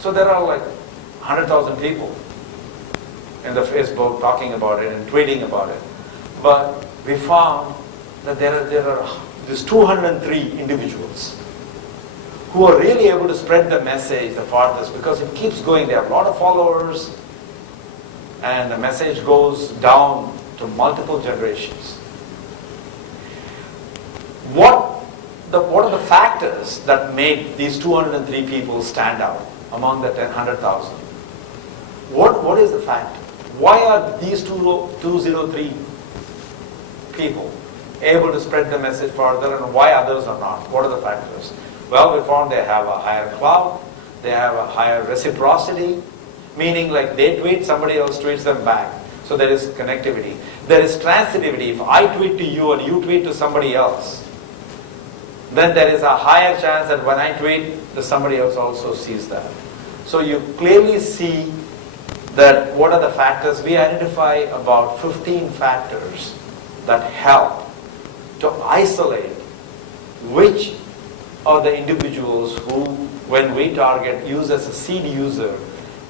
So there are like 100,000 people in the Facebook talking about it and tweeting about it. But we found that there are these 203 individuals who are really able to spread the message the farthest, because it keeps going. They have a lot of followers, and the message goes down to multiple generations. What are the factors that made these 203 people stand out among the 100,000? What is the fact? Why are these 203 people able to spread the message further, and why others are not? What are the factors? Well, we found they have a higher clout, they have a higher reciprocity, meaning like they tweet, somebody else tweets them back. So there is connectivity. There is transitivity. If I tweet to you and you tweet to somebody else, then there is a higher chance that when I tweet, that somebody else also sees that. So you clearly see that what are the factors. We identify about 15 factors that help to isolate which are the individuals who, when we target, use as a seed user,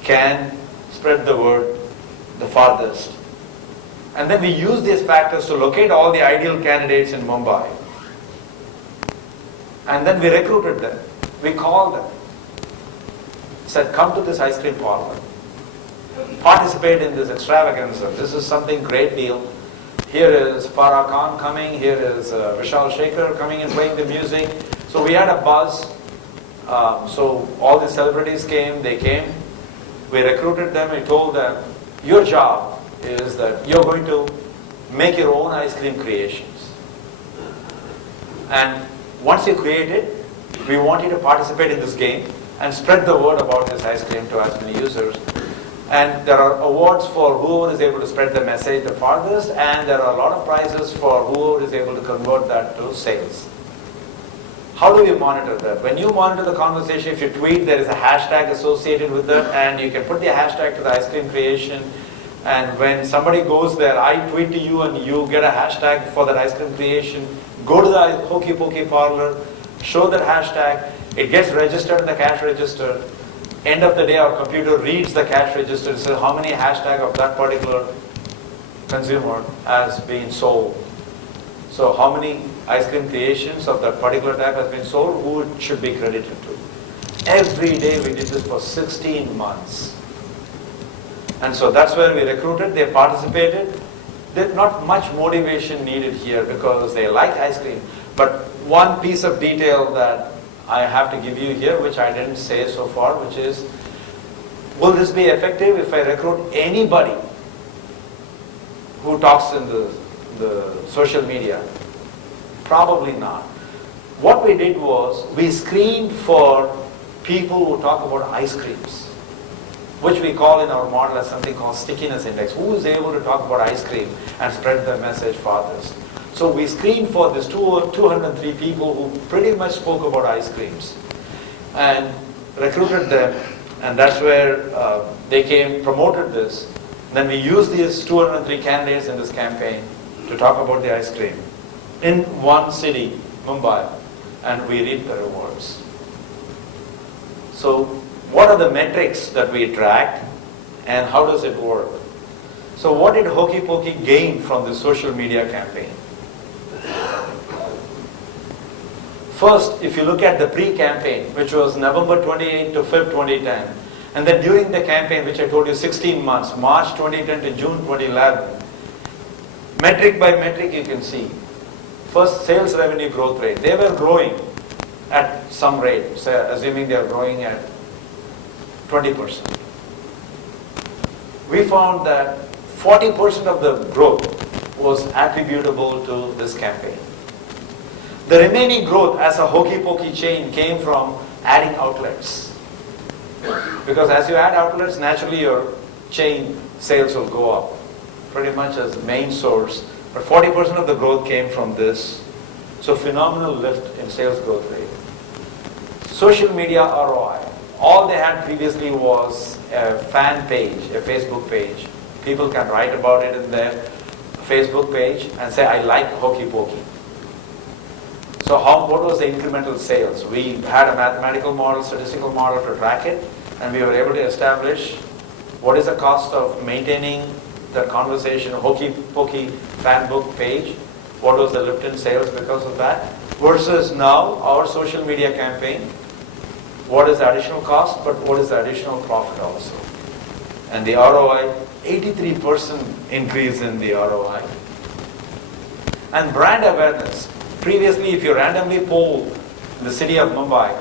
can spread the word the farthest. And then we use these factors to locate all the ideal candidates in Mumbai. And then we recruited them. We called them. Said, come to this ice cream parlor. Participate in this extravaganza. This is something great deal. Here is Farah Khan coming. Here is Vishal Shekhar coming and playing the music. So we had a buzz. So all the celebrities came. They came. We recruited them. We told them, your job is that you're going to make your own ice cream creations. And once you create it, we want you to participate in this game and spread the word about this ice cream to as many users. And there are awards for whoever is able to spread the message the farthest, and there are a lot of prizes for whoever is able to convert that to sales. How do we monitor that? When you monitor the conversation, if you tweet, there is a hashtag associated with it, and you can put the hashtag to the ice cream creation. And when somebody goes there, I tweet to you and you get a hashtag for that ice cream creation, go to the Hokey Pokey parlor, show that hashtag, it gets registered in the cash register. End of the day, our computer reads the cash register and says how many hashtag of that particular consumer has been sold. So how many ice cream creations of that particular type has been sold, who it should be credited to. Every day we did this for 16 months. And so that's where we recruited, they participated. There's not much motivation needed here because they like ice cream. But one piece of detail that I have to give you here, which I didn't say so far, which is, will this be effective if I recruit anybody who talks in the social media? Probably not. What we did was, we screened for people who talk about ice creams, which we call in our model as something called stickiness index. Who is able to talk about ice cream and spread the message farthest? So we screened for these 203 people who pretty much spoke about ice creams and recruited them, and that's where they came, promoted this. Then we used these 203 candidates in this campaign to talk about the ice cream in one city, Mumbai, and we reap the rewards. So what are the metrics that we tracked and how does it work? So what did Hokey Pokey gain from the social media campaign? First, if you look at the pre-campaign, which was November 28 to Feb 2010, and then during the campaign, which I told you 16 months, March 2010 to June 2011, metric by metric you can see. First, sales revenue growth rate. They were growing at some rate, say, assuming they are growing at 20%. We found that 40% of the growth was attributable to this campaign. The remaining growth as a Hokey Pokey chain came from adding outlets. Because as you add outlets, naturally your chain sales will go up, pretty much as the main source. But 40% of the growth came from this. So phenomenal lift in sales growth rate. Social media ROI. All they had previously was a fan page, a Facebook page. People can write about it in their Facebook page and say, I like Hokey Pokey. So what was the incremental sales? We had a mathematical model, statistical model to track it. and we were able to establish what is the cost of maintaining the conversation, hokey pokey fan book page, what was the lift in sales because of that, versus now our social media campaign, what is the additional cost, but what is the additional profit also. And the ROI, 83% increase in the ROI. And brand awareness. Previously, if you randomly poll the city of Mumbai,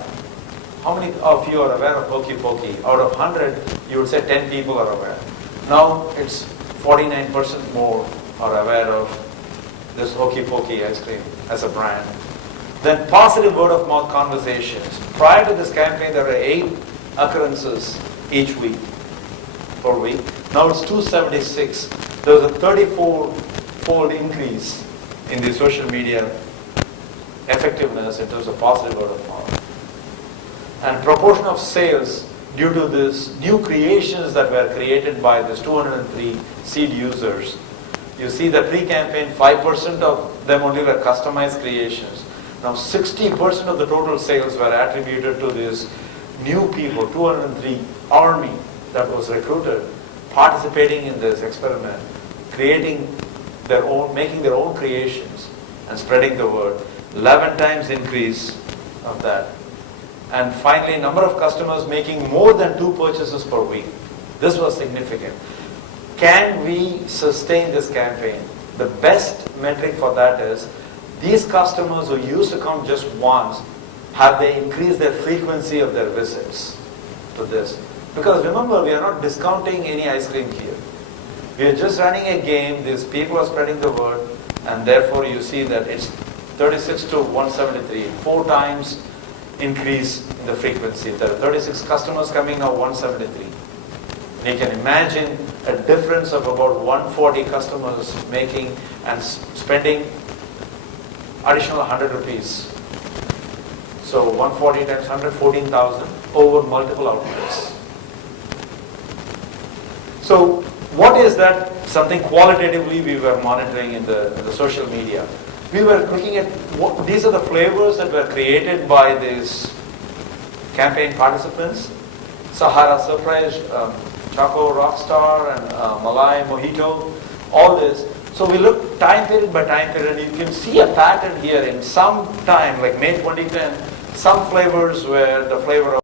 how many of you are aware of hokey pokey? Out of 100, you would say 10 people are aware. Now it's 49% more are aware of this hokey pokey ice cream as a brand. Then positive word of mouth conversations. Prior to this campaign, there were 8 occurrences each week, per week. Now it's 276. There was a 34-fold increase in the social media effectiveness in terms of positive word of mouth. And proportion of sales due to this new creations that were created by this 203 seed users. You see the pre-campaign, 5% of them only were customized creations. Now 60% of the total sales were attributed to this new people, 203 army that was recruited, participating in this experiment, creating their own, making their own creations and spreading the word. 11 times increase of that. And finally, number of customers making more than 2 purchases per week. This was significant. Can we sustain this campaign? The best metric for that is these customers who used to come just once, have they increased their frequency of their visits to this? Because remember, we are not discounting any ice cream here. We are just running a game. These people are spreading the word, and therefore you see that it's 36 to 173, 4 times increase in the frequency. There are 36 customers coming, now 173. You can imagine a difference of about 140 customers making and spending additional 100 rupees. So 140 times 100, 14,000 over multiple outlets. So what is that? Something qualitatively we were monitoring in the social media. We were looking at these are the flavors that were created by these campaign participants. Sahara Surprise, Choco Rockstar, and Malai Mojito, all this. So we looked time period by time period, and you can see a pattern here. In some time, like May 2010, some flavors were the flavor